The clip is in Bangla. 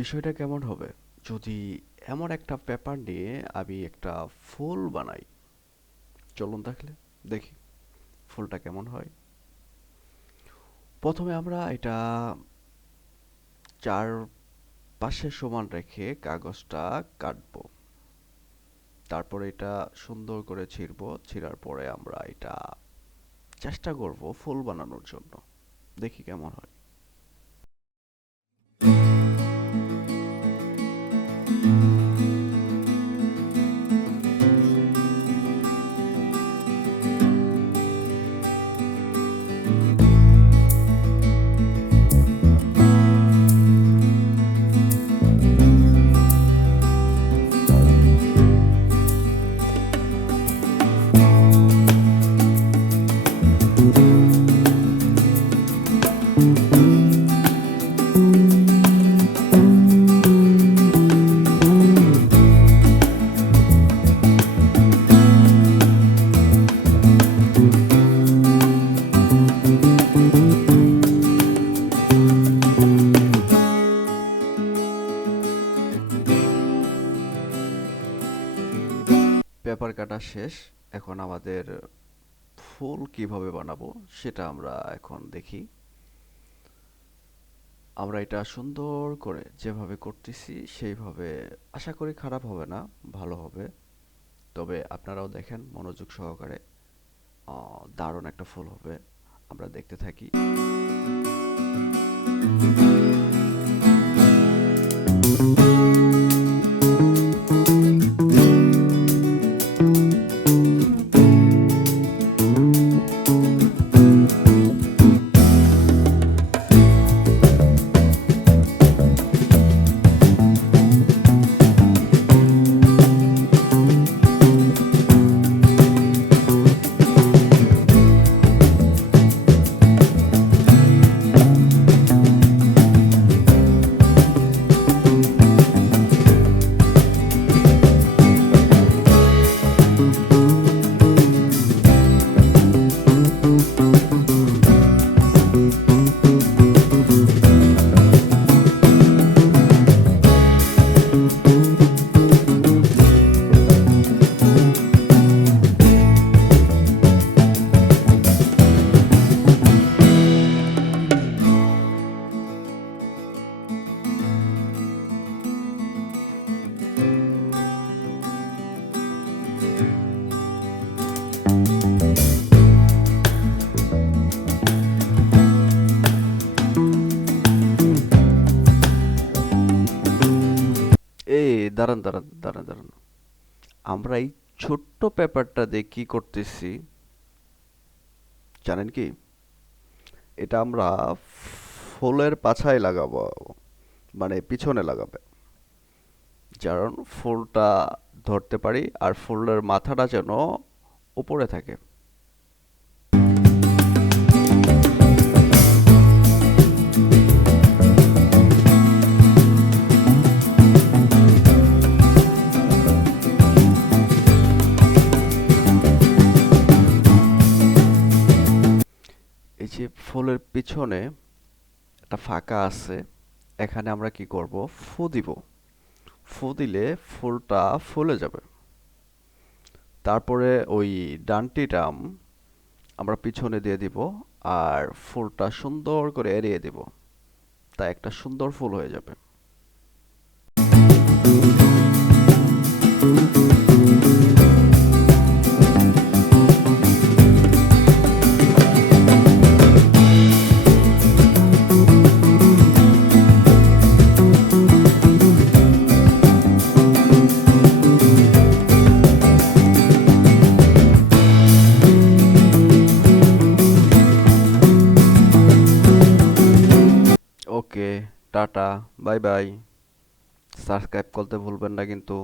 বিষয়টা কেমন হবে যদি এমন একটা পেপার নিয়ে আমি একটা ফুল বানাই? চলুন তাহলে দেখি ফুলটা কেমন হয়। প্রথমে আমরা এটা চার পাশে সমান রেখে কাগজটা কাটবো। তারপরে এটা সুন্দর করে ছিঁড়বো। ছিঁড়ার পরে আমরা এটা চেষ্টা করব ফুল বানানোর জন্য। দেখি কেমন হয়। পেপার কাটা শেষ। এখন আমাদের ফুল কিভাবে বানাবো সেটা আমরা এখন দেখি। আমরা এটা সুন্দর করে যেভাবে করতেছি সেইভাবে আশা করি খারাপ হবে না, ভালো হবে। তবে আপনারাও দেখেন মনোযোগ সহকারে। দারুণ একটা ফুল হবে। আমরা দেখতে থাকি। এই দাঁড়ান দাঁড়ান দাঁড়ান দাঁড়ান। আমরা এই ছোট্ট পেপারটা দিয়ে কি করতেছি জানেন কি? এটা আমরা ফুলের পাছায় লাগাবো, মানে পিছনে লাগাবে, কারণ ফুলটা ধরতে পারি আর ফুলের মাথাটা যেন উপরে থাকে। এই যে ফুলের পিছনে একটা ফাঁকা আছে, এখানে আমরা কি করব, ফু দিব। ফু দিলে ফুলটা ফুলে যাবে। তারপরে ওই ডান্টিটা আমরা পিছনে দিয়ে দিব আর ফুলটা সুন্দর করে এড়িয়ে দিব। তা একটা সুন্দর ফুল হয়ে যাবে। ওকে, টাটা, বাই বাই। সাবস্ক্রাইব করতে ভুলবেন না কিন্তু।